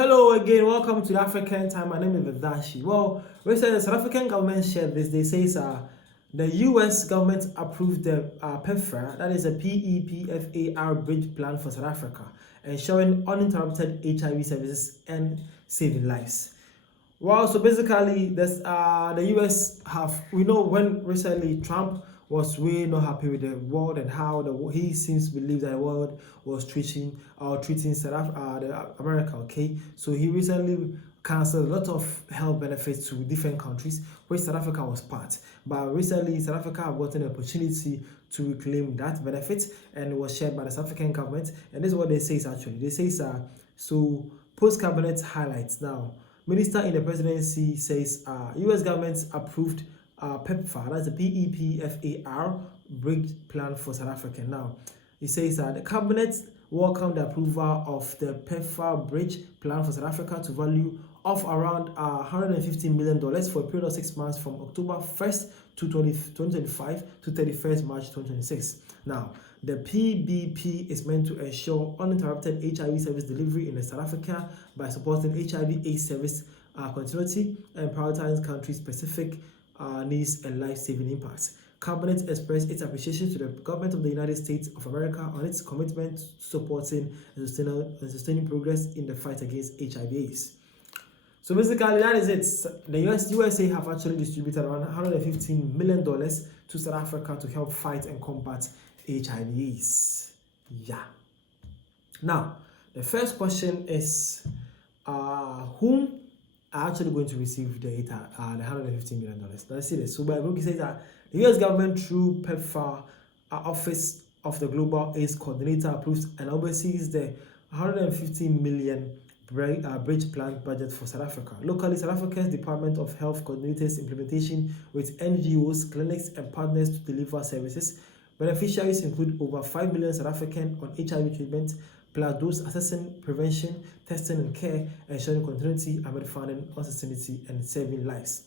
Hello again, welcome to African Time. My name is Vidashi. Well, recently the South African government shared this. They say the US government approved the PEPFAR, that is a PEPFAR bridge plan for South Africa, ensuring uninterrupted HIV services and saving lives. Well, so basically, the US we know when recently Trump was really not happy with the world and how he seems to believe that the world was treating America. Okay, so he recently canceled a lot of health benefits to different countries, which South Africa was part. But recently, South Africa have gotten an opportunity to reclaim that benefit, and it was shared by the South African government. And this is what they say actually. They say so post cabinet highlights now. Minister in the presidency says U.S. government approved PEPFAR, that's the PEPFAR bridge plan for South Africa. Now, he says that the cabinet welcomed the approval of the PEPFAR bridge plan for South Africa to value of around $150 million for a period of 6 months from October 1st to 2025 to 31st March 2026. Now, the PBP is meant to ensure uninterrupted HIV service delivery in South Africa by supporting HIV/AIDS service continuity and prioritizing country-specific needs and life-saving impacts. Cabinet expressed its appreciation to the government of the United States of America on its commitment to supporting and sustaining progress in the fight against HIV/AIDS. So basically, that is it. The USA have actually distributed around $115 million to South Africa to help fight and combat HIV/AIDS. Yeah. Now, the first question is, whom are actually going to receive the $115 million? Let's see this. So, by Brooke says that the US government, through PEPFAR, Office of the Global AIDS Coordinator, approves and oversees the $115 million bridge plan budget for South Africa. Locally, South Africa's Department of Health coordinates implementation with NGOs, clinics, and partners to deliver services. Beneficiaries include over 5 million South Africans on HIV treatment, plus those assessing prevention, testing, and care, ensuring continuity amid funding uncertainty and saving lives.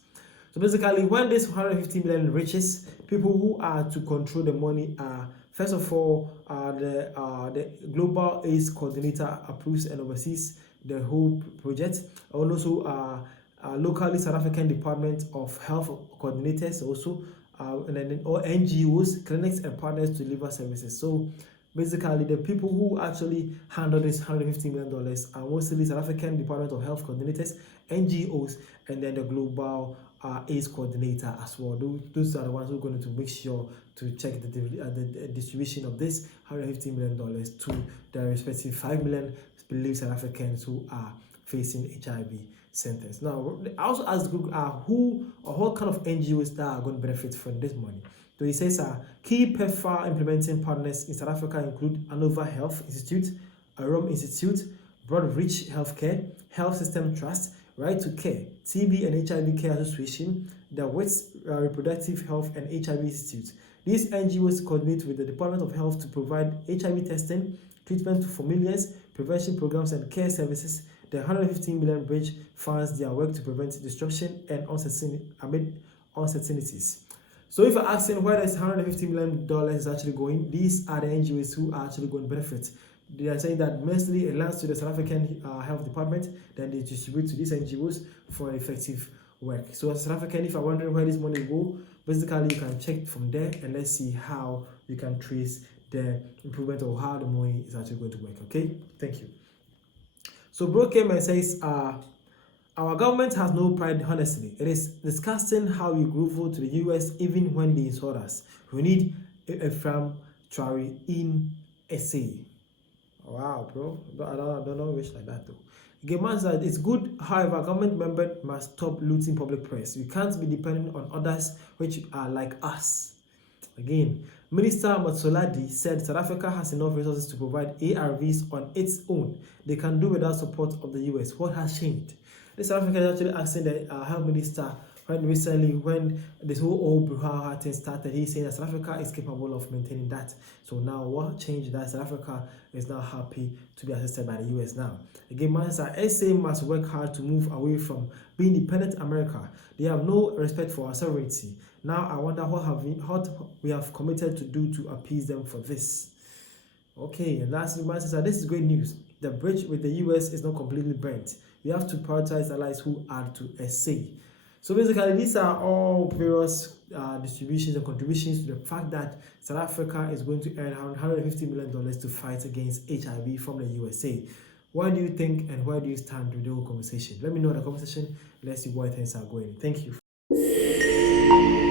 So basically, when this 150 million reaches, people who are to control the money are, first of all, the Global AIDS Coordinator approves and oversees the whole project. And also, locally, South African Department of Health coordinators also, and then all NGOs, clinics, and partners to deliver services. So basically, the people who actually handle this $150 million are mostly South African Department of Health coordinators, NGOs, and then the Global AIDS Coordinator as well. Those are the ones who are going to make sure to check the distribution of this $150 million to the respective 5 million believed South Africans who are facing HIV centers. Now, I also asked Google who or what kind of NGOs that are going to benefit from this money. So he says key PEPFAR implementing partners in South Africa include Anova Health Institute, Arom Institute, Broadreach Healthcare, Health System Trust, Right to Care, TB and HIV Care Association, the Wits Reproductive Health and HIV Institute. These NGOs coordinate with the Department of Health to provide HIV testing, treatment to familiars, prevention programs, and care services. The 115 million bridge funds their work to prevent disruption and amid uncertainties. So if you're asking where this $150 million is actually going, these are the NGOs who are actually going to benefit. They are saying that mostly it lands to the South African Health Department, then they distribute to these NGOs for effective work. So as South African, if you're wondering where this money will go, basically you can check from there and let's see how you can trace the improvement of how the money is actually going to work. Okay, thank you. So Bro came and says, our government has no pride, honestly. It is disgusting how we grovel to the US even when they insult us. We need a firm Traore in SA. Wow, bro. I don't know wish like that though. Gaman said it's good, however, government member must stop looting public press. We can't be dependent on others which are like us. Again, Minister Matsoladi said South Africa has enough resources to provide ARVs on its own. They can do without support of the US. What has changed? The South Africa is actually asking the health minister when this whole old Bruhaha thing started, he's saying that South Africa is capable of maintaining that. So now what changed that South Africa is now happy to be assisted by the US now. Again, Mansa, SA must work hard to move away from being dependent America. They have no respect for our sovereignty. Now I wonder what we have committed to do to appease them for this. Okay, and lastly, Mansa, this is great news. the bridge with the US is not completely burnt. We have to prioritize allies who add to a say. So basically, these are all various distributions and contributions to the fact that South Africa is going to earn around $150 million to fight against HIV from the USA. What do you think, and where do you stand with the whole conversation? Let me know in the comment section. Let's see where things are going. Thank you.